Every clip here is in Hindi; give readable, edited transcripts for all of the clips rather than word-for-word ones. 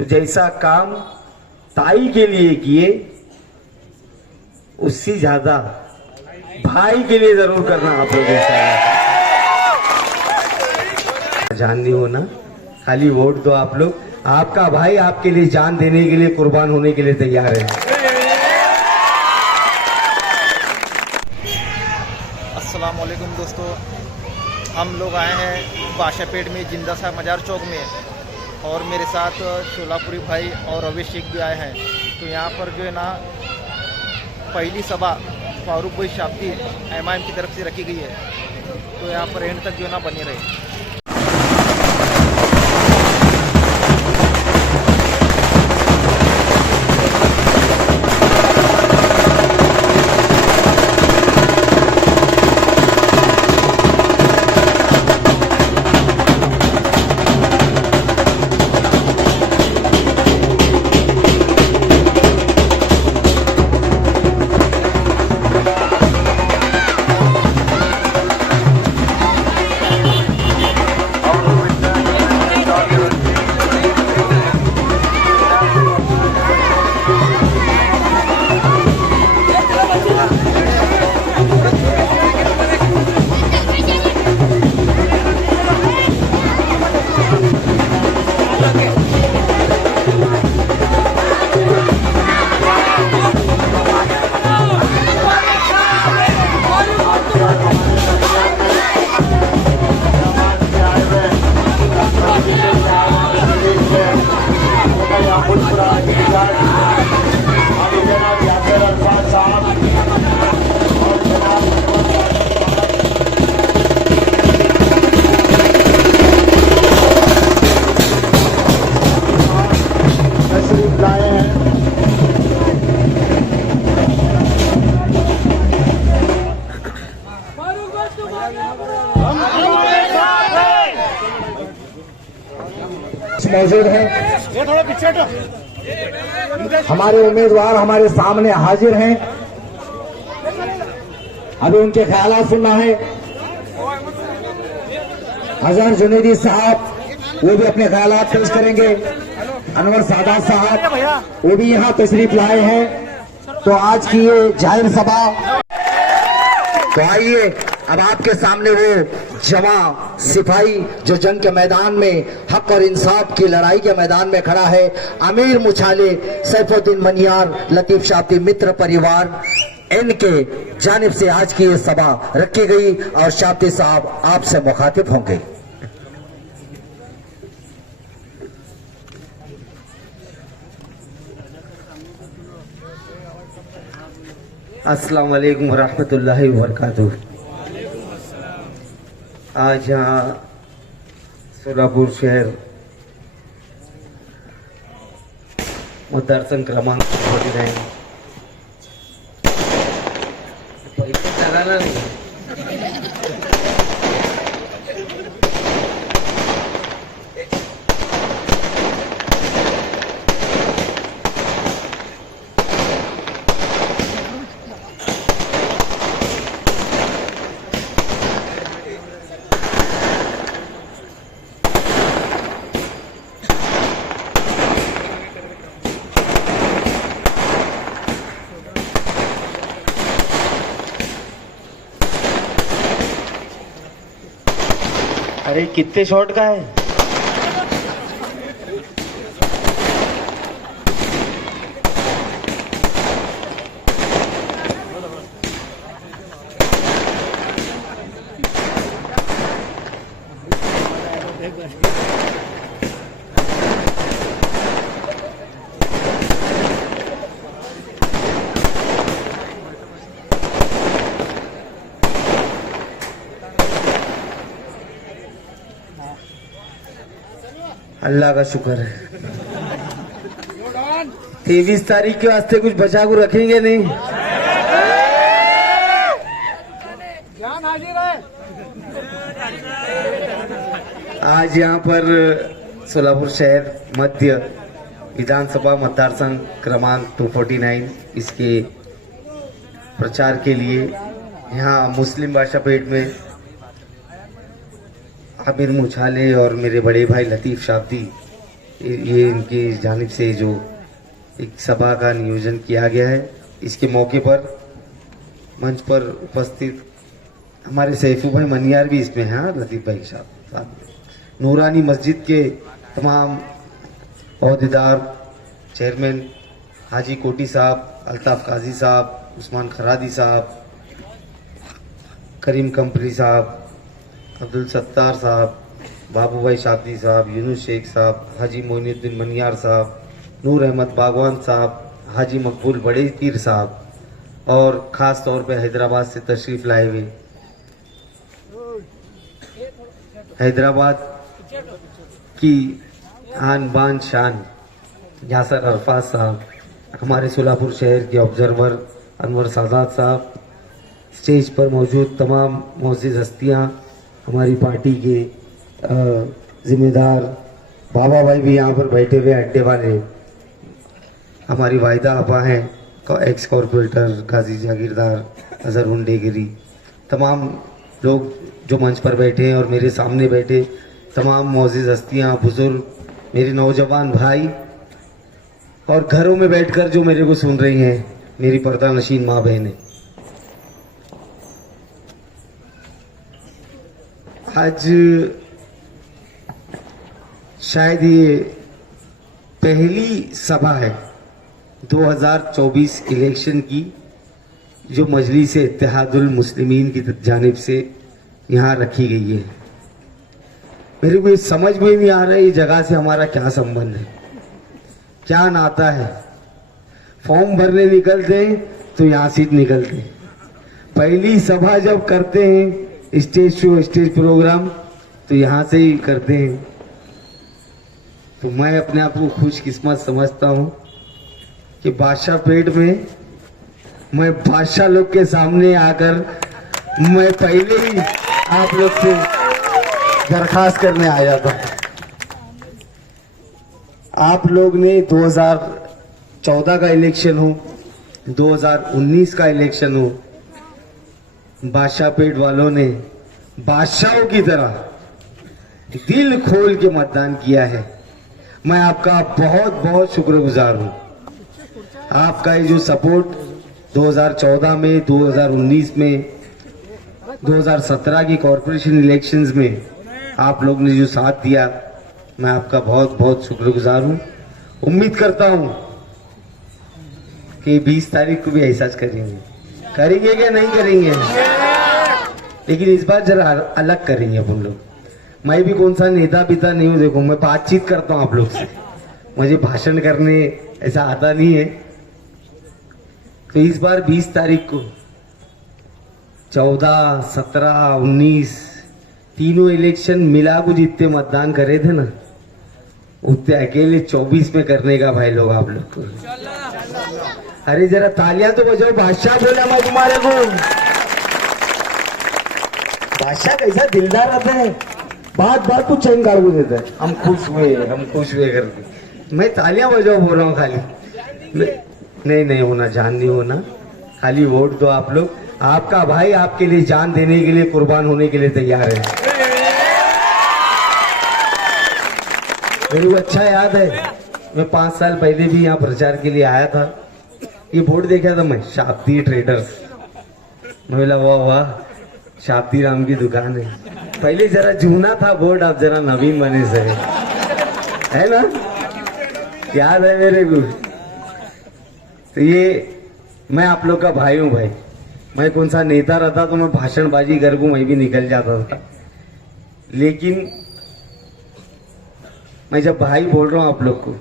तो जैसा काम ताई के लिए किए उससे ज्यादा भाई के लिए जरूर करना आप लोग। जाननी हो ना, खाली वोट दो आप लोग। आपका भाई आपके लिए जान देने के लिए, कुर्बान होने के लिए तैयार है। अस्सलाम वालेकुम दोस्तों, हम लोग आए हैं बाशापेट में जिंदा साहब मजार चौक में, और मेरे साथ शोलापुरी भाई और अभिषेक भी आए हैं। तो यहाँ पर जो है ना पहली सभा फारूक भाई शाब्दी एमआईएम की तरफ से रखी गई है, तो यहाँ पर एंड तक जो है ना बने रहे। मौजूद हैं, हमारे उम्मीदवार हमारे सामने हाजिर हैं। अभी उनके ख्यालात सुनना है। अजहर जुनैदी साहब वो भी अपने ख्यालात पेश करेंगे। अनवर सादात साहब वो भी यहाँ तशरीफ लाए हैं। तो आज की ये जाहिर सभा, तो आइए अब आपके सामने वो जवां सिपाही जो जंग के मैदान में हक और इंसाफ की लड़ाई के मैदान में खड़ा है, अमीर मुछाले सैफुद्दीन मनियार लतीफ शाब्दी मित्र परिवार, इनके जानिब से आज की ये सभा रखी गई और शाब्दी साहब आपसे मुखातिब होंगे। अस्सलाम वालेकुम रहमतुल्लाहि व बरकातुहू। आज यहाँ सोलापुर शहर मतदारसंघ क्रमांक 49 नहीं अरे कितने शॉट का है? अल्लाह का शुक्र है। 23 तारीख के वास्ते कुछ बचा को रखेंगे नहीं? आज यहाँ पर सोलापुर शहर मध्य विधानसभा मतदारसंघ क्रमांक 249 इसके प्रचार के लिए यहाँ मुस्लिम बाशापेट में आमिर मुछाले और मेरे बड़े भाई लतीफ शाब्दी ये इनकी जानिब से जो एक सभा का नियोजन किया गया है, इसके मौके पर मंच पर उपस्थित हमारे सैफू भाई मनियार भी इसमें हैं, लतीफ़ भाई साहब, नूरानी मस्जिद के तमाम अहदेदार, चेयरमैन हाजी कोटी साहब, अल्ताफ़ काजी साहब, उस्मान खरादी साहब, करीम कंपनी साहब, अब्दुल सत्तार साहब, बाबू भाई शाब्दी साहब, यूनुस शेख साहब, हाजी मोइनुद्दीन मनियार साहब, नूर अहमद बागवान साहब, हाजी मकबूल बड़े पीर साहब और ख़ास तौर पे हैदराबाद से तशरीफ़ लाए हुए हैदराबाद की आन बान शान यासर अरफात साहब, हमारे सोलापुर शहर के ऑब्जर्वर अनवर सादात साहब, स्टेज पर मौजूद तमाम मोअज़्ज़िज़ हस्तियाँ, हमारी पार्टी के जिम्मेदार बाबा भाई भी यहाँ पर बैठे हुए अड्डे वाले, हमारी वाहिदा आपा हैं, एक्स कॉर्पोरेटर गाजी जागीरदार अजहर हुंडेगिरी, तमाम लोग जो मंच पर बैठे हैं और मेरे सामने बैठे तमाम मोअज़्ज़िज़ हस्तियाँ, बुज़ुर्ग, मेरे नौजवान भाई और घरों में बैठकर जो मेरे को सुन रही हैं मेरी पर्दा नशीन माँ बहनें, आज शायद ये पहली सभा है 2024 इलेक्शन की जो मजलिस इत्तेहादुल मुस्लिमीन की जानिब से यहाँ रखी गई है। मेरे को ये समझ में नहीं आ रहा है ये जगह से हमारा क्या संबंध है, क्या नाता है। फॉर्म भरने निकलते हैं तो यहाँ से निकलते हैं, पहली सभा जब करते हैं स्टेज शो स्टेज प्रोग्राम तो यहाँ से ही करते हैं। तो मैं अपने आप को खुशकिस्मत समझता हूँ कि बादशाह पेट में मैं बादशाह लोग के सामने आकर मैं पहले ही आप लोग से दरखास्त करने आया था। आप लोग ने 2014 का इलेक्शन हो, 2019 का इलेक्शन हो, बादशाह पेट वालों ने बादशाहों की तरह दिल खोल के मतदान किया है। मैं आपका बहुत बहुत शुक्रगुजार हूँ। आपका ये जो सपोर्ट 2014 में, 2019 में, 2017 की कॉरपोरेशन इलेक्शंस में आप लोग ने जो साथ दिया, मैं आपका बहुत बहुत शुक्रगुजार हूँ। उम्मीद करता हूँ कि 20 तारीख को भी ऐसा करेंगे क्या नहीं करेंगे, लेकिन इस बार जरा अलग करेंगे अपन लोग। मैं भी कौन सा नेता पिता नहीं हूँ, देखो मैं बातचीत करता हूँ आप लोग से, मुझे भाषण करने ऐसा आता नहीं है। तो इस बार 20 तारीख को 14, 17, 19 तीनों इलेक्शन मिला को जितने मतदान करे थे ना उतने अकेले 24 में करने का भाई लोग आप लोग को। अरे जरा तालियां तो बजाओ, बादशाह बोला मैं तुम्हारे को। बादशाह कैसा दिलदार रहता है, बात बात को चैन काट देता है। हम खुश हुए करके मैं तालियां बजाओ बोल रहा हूँ खाली। नहीं होना, जान नहीं होना, खाली वोट दो आप लोग। आपका भाई आपके लिए जान देने के लिए, कुर्बान होने के लिए तैयार है। मेरे को अच्छा याद है, मैं 5 साल पहले भी यहाँ प्रचार के लिए आया था। ये बोर्ड देखा था मैं, शाब्दी ट्रेडर्स। मैं बोला वाह शाब्दी राम की दुकान है। पहले जरा जूना था बोर्ड, अब जरा नवीन बने से है ना, याद है मेरे को। तो ये मैं आप लोग का भाई हूँ भाई। मैं कौन सा नेता रहता तो मैं भाषणबाजी कर को मैं भी निकल जाता था, लेकिन मैं जब भाई बोल रहा हूँ आप लोग को,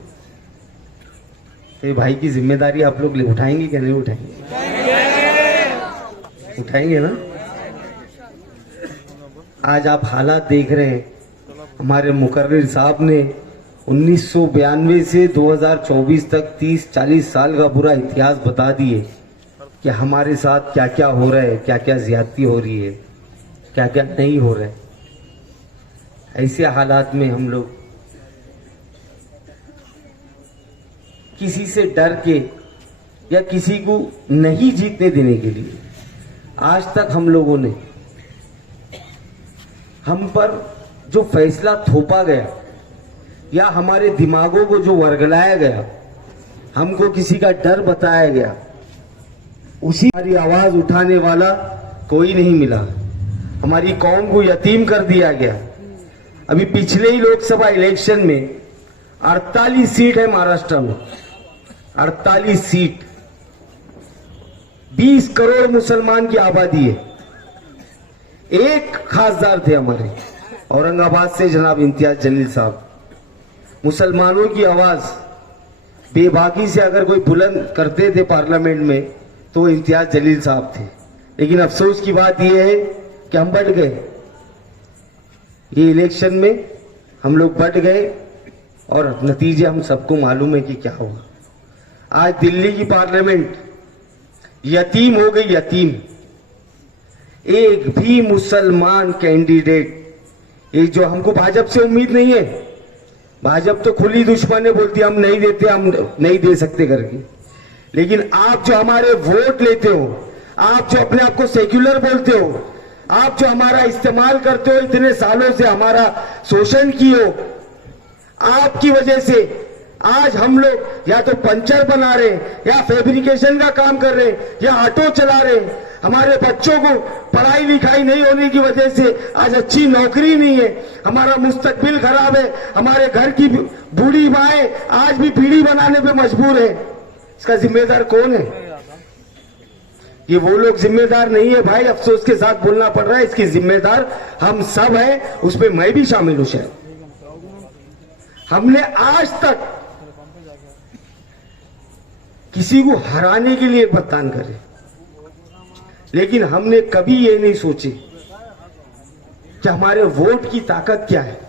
तो ये भाई की जिम्मेदारी आप लोग उठाएंगे क्या नहीं उठाएंगे? उठाएंगे ना। आज आप हालात देख रहे हैं, हमारे मुकर्रिर साहब ने 1992 से 2024 तक 30-40 साल का पूरा इतिहास बता दिए कि हमारे साथ क्या क्या हो रहा है, क्या क्या ज्यादती हो रही है, क्या क्या नहीं हो रहा है। ऐसे हालात में हम लोग किसी से डर के या किसी को नहीं जीतने देने के लिए आज तक हम लोगों ने, हम पर जो फैसला थोपा गया या हमारे दिमागों को जो वर्गलाया गया, हमको किसी का डर बताया गया, उसी हमारी आवाज उठाने वाला कोई नहीं मिला। हमारी कौम को यतीम कर दिया गया। अभी पिछले ही लोकसभा इलेक्शन में 48 सीट है महाराष्ट्र में, 48 सीट, 20 करोड़ मुसलमान की आबादी है। एक खासदार थे हमारे औरंगाबाद से जनाब इम्तियाज जलील साहब। मुसलमानों की आवाज बेबाकी से अगर कोई बुलंद करते थे पार्लियामेंट में तो इम्तियाज जलील साहब थे। लेकिन अफसोस की बात यह है कि हम बढ़ गए, ये इलेक्शन में हम लोग बढ़ गए और नतीजे हम सबको मालूम है कि क्या हुआ। आज दिल्ली की पार्लियामेंट यतीम हो गई, यतीम। एक भी मुसलमान कैंडिडेट, ये जो हमको भाजपा से उम्मीद नहीं है, भाजपा तो खुली दुश्मन है, बोलती हम नहीं देते, हम नहीं दे सकते करके। लेकिन आप जो हमारे वोट लेते हो, आप जो अपने आप को सेक्युलर बोलते हो, आप जो हमारा इस्तेमाल करते हो, इतने सालों से हमारा शोषण किए हो, आपकी वजह से आज हम लोग या तो पंचर बना रहे हैं, या फैब्रिकेशन का काम कर रहे हैं, या ऑटो चला रहे हैं। हमारे बच्चों को पढ़ाई लिखाई नहीं होने की वजह से आज अच्छी नौकरी नहीं है, हमारा मुस्तकबिल खराब है, हमारे घर की बूढ़ी माएं आज भी पीढ़ी बनाने पे मजबूर है। इसका जिम्मेदार कौन है? ये वो लोग जिम्मेदार नहीं है भाई, अफसोस के साथ बोलना पड़ रहा है। इसकी जिम्मेदार हम सब हैं, उसमें मैं भी शामिल हूं। शायद हमने आज तक किसी को हराने के लिए मतदान करे, लेकिन हमने कभी ये नहीं सोचे कि हमारे वोट की ताकत क्या है।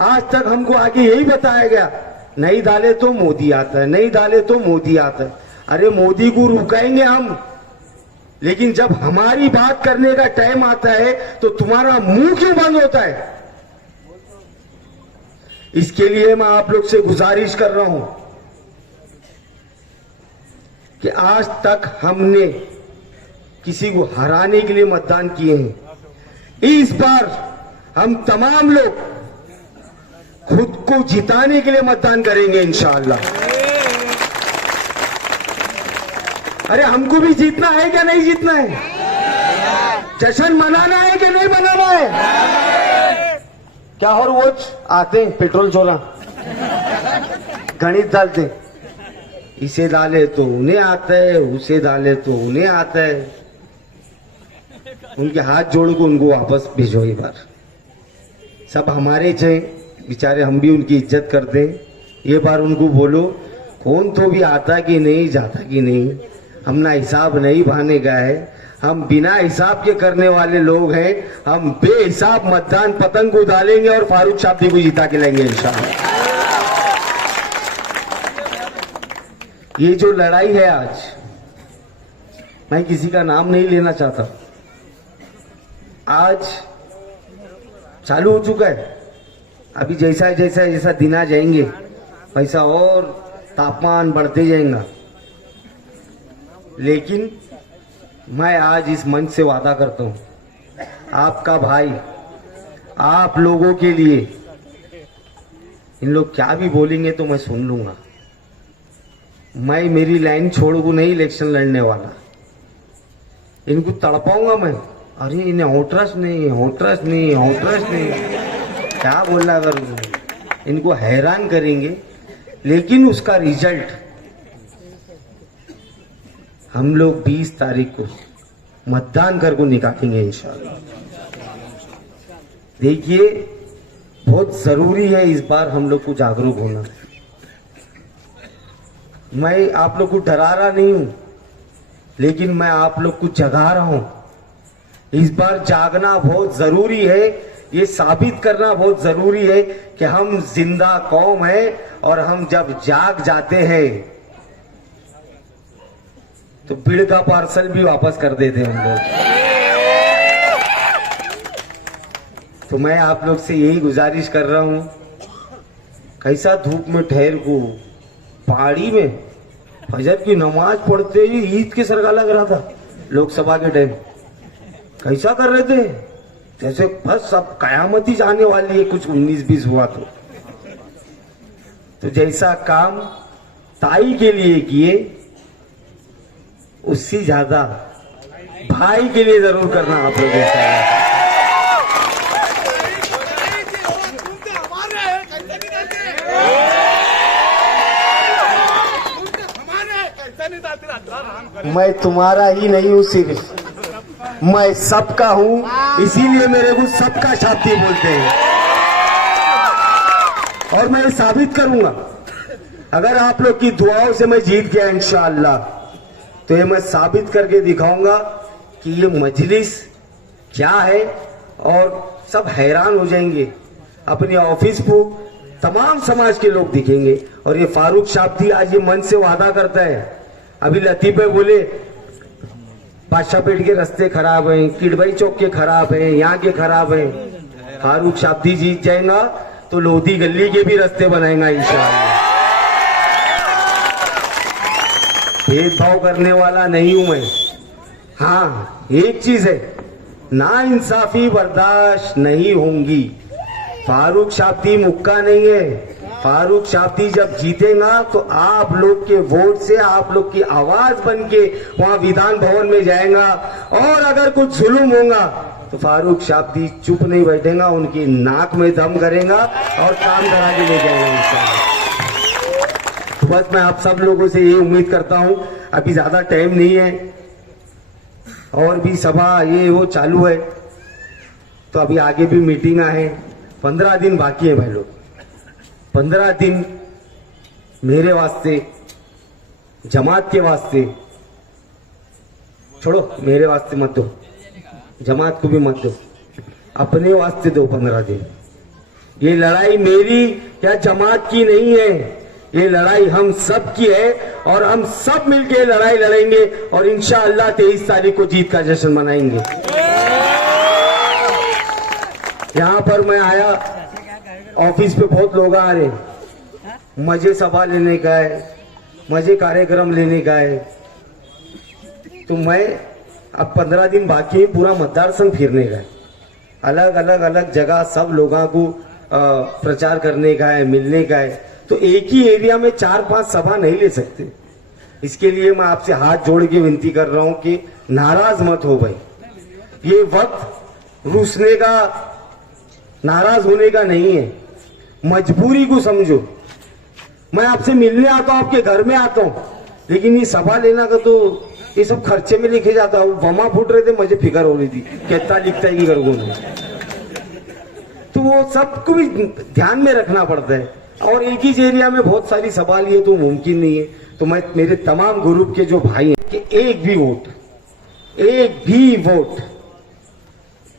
आज तक हमको आगे यही बताया गया, नहीं डाले तो मोदी आता है, नहीं डाले तो मोदी आता है। अरे मोदी को रुकाएंगे हम, लेकिन जब हमारी बात करने का टाइम आता है तो तुम्हारा मुंह क्यों बंद होता है? इसके लिए मैं आप लोग से गुजारिश कर रहा हूं कि आज तक हमने किसी को हराने के लिए मतदान किए हैं। इस बार हम तमाम लोग खुद को जिताने के लिए मतदान करेंगे इंशाअल्लाह। अरे हमको भी जीतना है क्या नहीं जीतना है? जश्न मनाना है कि नहीं मनाना है? क्या और वो आते हैं पेट्रोल चोरा, गणित डालते, इसे डाले तो उन्हें आता है, उसे डाले तो उन्हें आता है। उनके हाथ जोड़ को उनको वापस भेजो। ये बार सब हमारे चाहे बेचारे, हम भी उनकी इज्जत करते हैं। ये बार उनको बोलो कौन तो भी आता कि नहीं, जाता कि नहीं, हमना हिसाब नहीं बहाने का है। हम बिना हिसाब के करने वाले लोग हैं। हम बेहिसाब मतदान पतंग को डालेंगे और फारूक शाब्दी को जिता के लाएंगे इंशाअल्लाह। ये जो लड़ाई है आज, मैं किसी का नाम नहीं लेना चाहता, आज चालू हो चुका है। अभी जैसा जैसा जैसा दिन आ जाएंगे वैसा और तापमान बढ़ते जाएगा। लेकिन मैं आज इस मंच से वादा करता हूं, आपका भाई आप लोगों के लिए, इन लोग क्या भी बोलेंगे तो मैं सुन लूंगा। मैं मेरी लाइन छोड़ को नहीं इलेक्शन लड़ने वाला, इनको तड़पाऊंगा मैं। अरे इन्हें होट्रस नहीं, होट्रस नहीं, होट्रस नहीं, क्या बोलना करूँ, इनको हैरान करेंगे। लेकिन उसका रिजल्ट हम लोग 20 तारीख को मतदान करके निकालेंगे इंशाअल्लाह। देखिए बहुत जरूरी है इस बार हम लोग को जागरूक होना। मैं आप लोग को डरा रहा नहीं हूं, लेकिन मैं आप लोग को जगा रहा हूं। इस बार जागना बहुत जरूरी है, ये साबित करना बहुत जरूरी है कि हम जिंदा कौम है और हम जब जाग जाते हैं तो भीड़ का पार्सल भी वापस कर देते हैं हम लोग। तो मैं आप लोग से यही गुजारिश कर रहा हूं, कैसा धूप में ठहर को पहाड़ी में फजर की नमाज पढ़ते ही ईद के सरगा लग रहा था। लोकसभा के टाइम कैसा कर रहे थे, जैसे बस अब कयामत ही जाने वाली है, कुछ 19-20 हुआ तो जैसा काम ताई के लिए किए उससे ज्यादा भाई के लिए जरूर करना आप लोगों का। मैं तुम्हारा ही नहीं हूँ, सिर्फ मैं सबका हूँ, इसीलिए मेरे को सबका शाब्दी बोलते हैं। और मैं साबित करूंगा, अगर आप लोग की दुआओं से मैं जीत गया इंशाअल्लाह, तो ये मैं साबित करके दिखाऊंगा कि ये मजलिस क्या है, और सब हैरान हो जाएंगे। अपने ऑफिस को तमाम समाज के लोग दिखेंगे। और ये फारूक शाब्दी आज ये मन से वादा करता है। अभी लतीफ भाई बोले बादशाहपेट के रास्ते खराब हैं, किडभाई चौक के खराब हैं, यहाँ के खराब हैं। फारूक शाब्दी जीत जाएगा तो लोधी गली के भी रास्ते बनाएगा इंशाअल्लाह। भेदभाव करने वाला नहीं हूं मैं। हाँ, एक चीज है, ना इंसाफी बर्दाश्त नहीं होंगी। फारूक शाब्दी मुक्का नहीं है। फारूक शाब्दी जब जीतेगा तो आप लोग के वोट से आप लोग की आवाज बन के वहां विधान भवन में जाएगा। और अगर कुछ जुल्म होगा तो फारूक शाब्दी चुप नहीं बैठेगा, उनकी नाक में दम करेगा और काम करा के ले जाएगा। तो बस मैं आप सब लोगों से ये उम्मीद करता हूं, अभी ज्यादा टाइम नहीं है और भी सभा ये वो चालू है, तो अभी आगे भी मीटिंग है। 15 दिन बाकी है भाई लोग। 15 दिन मेरे वास्ते, जमात के वास्ते, छोड़ो मेरे वास्ते मत दो, जमात को भी मत दो, अपने वास्ते दो 15 दिन। ये लड़ाई मेरी या जमात की नहीं है, ये लड़ाई हम सब की है और हम सब मिलके लड़ाई लड़ेंगे और इंशाअल्लाह 23 तारीख को जीत का जश्न मनाएंगे। यहाँ पर मैं आया, ऑफिस पे बहुत लोग आ रहे, मजे सभा लेने का है, मजे कार्यक्रम लेने का है। तो मैं अब 15 दिन बाकी है, पूरा मतदार संघ फिरने का है, अलग जगह सब लोगों को प्रचार करने का है, मिलने का है। तो एक ही एरिया में 4-5 सभा नहीं ले सकते। इसके लिए मैं आपसे हाथ जोड़ के विनती कर रहा हूं कि नाराज मत हो भाई। ये वक्त रूसने का, नाराज होने का नहीं है, मजबूरी को समझो। मैं आपसे मिलने आता हूं, आपके घर में आता हूं, लेकिन ये सभा लेना का तो ये सब खर्चे में लिखे जाता है। वमा फूट रहे थे, मुझे फिक्र हो रही थी कितना लिखता है कि घर को, तो वो सबको भी ध्यान में रखना पड़ता है। और एक ही एरिया में बहुत सारी सभा लिए तो मुमकिन नहीं है। तो मैं मेरे तमाम ग्रुप के जो भाई हैं कि एक भी वोट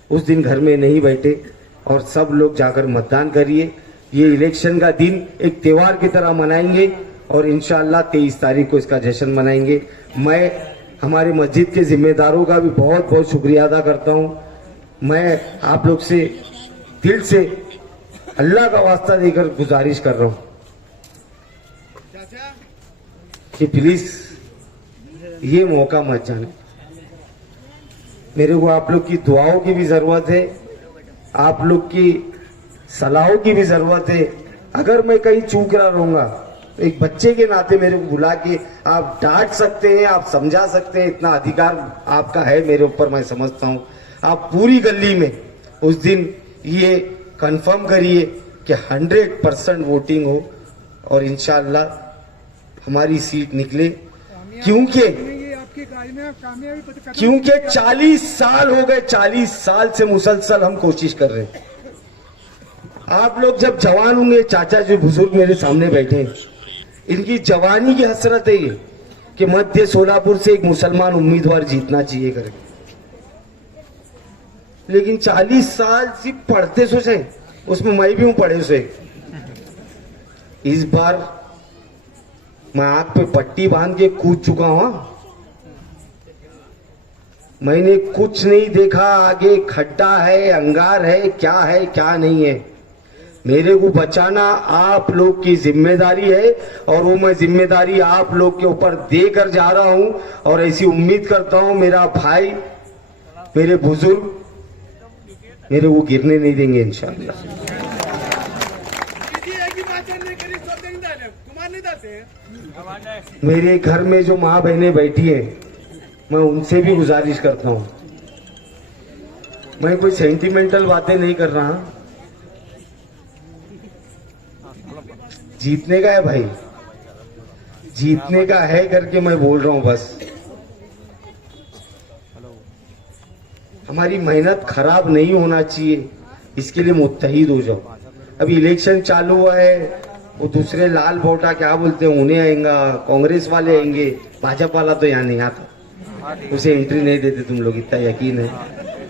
उस दिन घर में नहीं बैठे और सब लोग जाकर मतदान करिए। ये इलेक्शन का दिन एक त्योहार की तरह मनाएंगे और इंशाअल्लाह 23 तारीख को इसका जश्न मनाएंगे। मैं हमारे मस्जिद के जिम्मेदारों का भी बहुत बहुत शुक्रिया अदा करता हूं। मैं आप लोग से दिल से अल्लाह का वास्ता देकर गुजारिश कर रहा हूं कि प्लीज ये मौका मत जाने। मेरे को आप लोग की दुआओं की भी जरूरत है, आप लोग की सलाहों की भी जरूरत है। अगर मैं कहीं चूक रहा रहूंगा, एक बच्चे के नाते मेरे को बुला के आप डांट सकते हैं, आप समझा सकते हैं, इतना अधिकार आपका है मेरे ऊपर, मैं समझता हूं। आप पूरी गली में उस दिन ये कंफर्म करिए कि 100% वोटिंग हो और इंशाअल्लाह हमारी सीट निकले। क्योंकि 40 साल हो गए, 40 साल से मुसलसल हम कोशिश कर रहे हैं। आप लोग जब जवान होंगे, चाचा जो बुजुर्ग मेरे सामने बैठे हैं, इनकी जवानी की हसरत है ये कि मध्य सोलापुर से एक मुसलमान उम्मीदवार जीतना चाहिए करके। लेकिन 40 साल से पढ़ते सोचे, उसमें मैं भी हूं पढ़े से। इस बार मैं आंख पे पट्टी बांध के कूद चुका हूं। मैंने कुछ नहीं देखा, आगे खड्डा है, अंगार है, क्या नहीं है। मेरे को बचाना आप लोग की जिम्मेदारी है और वो मैं जिम्मेदारी आप लोग के ऊपर देकर जा रहा हूं। और ऐसी उम्मीद करता हूं मेरा भाई, मेरे बुजुर्ग मेरे को गिरने नहीं देंगे इंशाल्लाह। मेरे घर में जो माँ बहनें बैठी है, मैं उनसे भी गुजारिश करता हूँ, मैं कोई सेंटिमेंटल बातें नहीं कर रहा, जीतने का है भाई, जीतने का है करके मैं बोल रहा हूँ। बस हमारी मेहनत खराब नहीं होना चाहिए, इसके लिए मुत्तहिद हो जाओ। अभी इलेक्शन चालू हुआ है, वो दूसरे लाल बोटा क्या बोलते हैं उन्हें आएगा, कांग्रेस वाले आएंगे, भाजपा वाला तो यहाँ नहीं आता, उसे एंट्री नहीं देते, तुम लोग इतना यकीन है।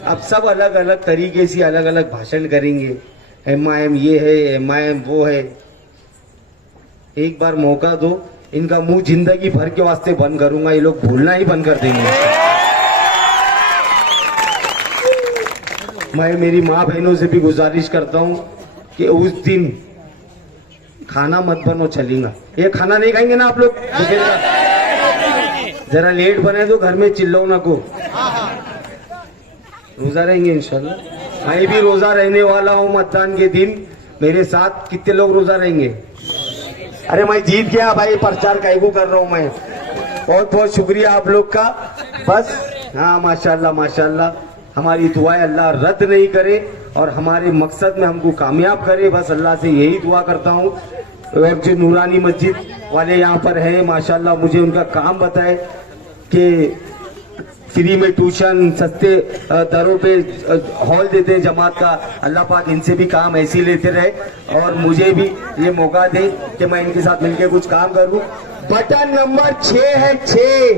अब सब अलग अलग तरीके से अलग अलग भाषण करेंगे, MIM ये है, MIM वो है। एक बार मौका दो, इनका मुंह जिंदगी भर के वास्ते बंद करूंगा, ये लोग भूलना ही बंद कर देंगे। मैं मेरी माँ बहनों से भी गुजारिश करता हूँ कि उस दिन खाना मत बनो, चलेगा। ये खाना नहीं खाएंगे ना आप लोग, जरा लेट बने तो घर में चिल्लो ना को। रोजा रहेंगे इंशाल्लाह। मैं भी रोजा रहने वाला हूँ मतदान के दिन। मेरे साथ कितने लोग रोजा रहेंगे? अरे मैं जीत गया भाई, प्रचार कायगो कर रहा हूँ मैं। बहुत बहुत शुक्रिया आप लोग का। बस हाँ, माशाल्लाह माशाल्लाह। हमारी दुआएं अल्लाह रद्द नहीं करे और हमारे मकसद में हमको कामयाब करे, बस अल्लाह से यही दुआ करता हूँ। एक जो नूरानी मस्जिद वाले यहाँ पर हैं, माशाल्लाह मुझे उनका काम बताए कि फ्री में ट्यूशन, सस्ते दरों पे हॉल देते हैं जमात का। अल्लाह पाक इनसे भी काम ऐसे ही लेते रहे और मुझे भी ये मौका दे कि मैं इनके साथ मिलकर कुछ काम करूँ। बटन नंबर 6 है, 6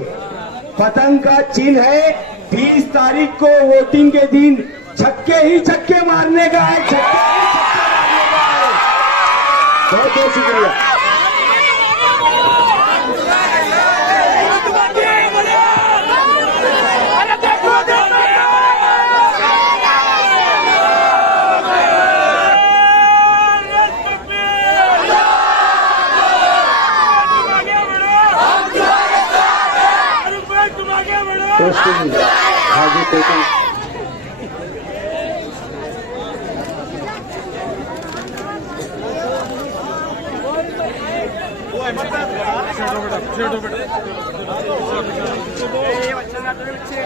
पतंग का चिन्ह है। 20 तारीख को वोटिंग के दिन छक्के ही छक्के मारने का है, छक्के ही छक्के मारने का है। बहुत बहुत शुक्रिया।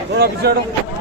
थोड़ा पीछे हटो।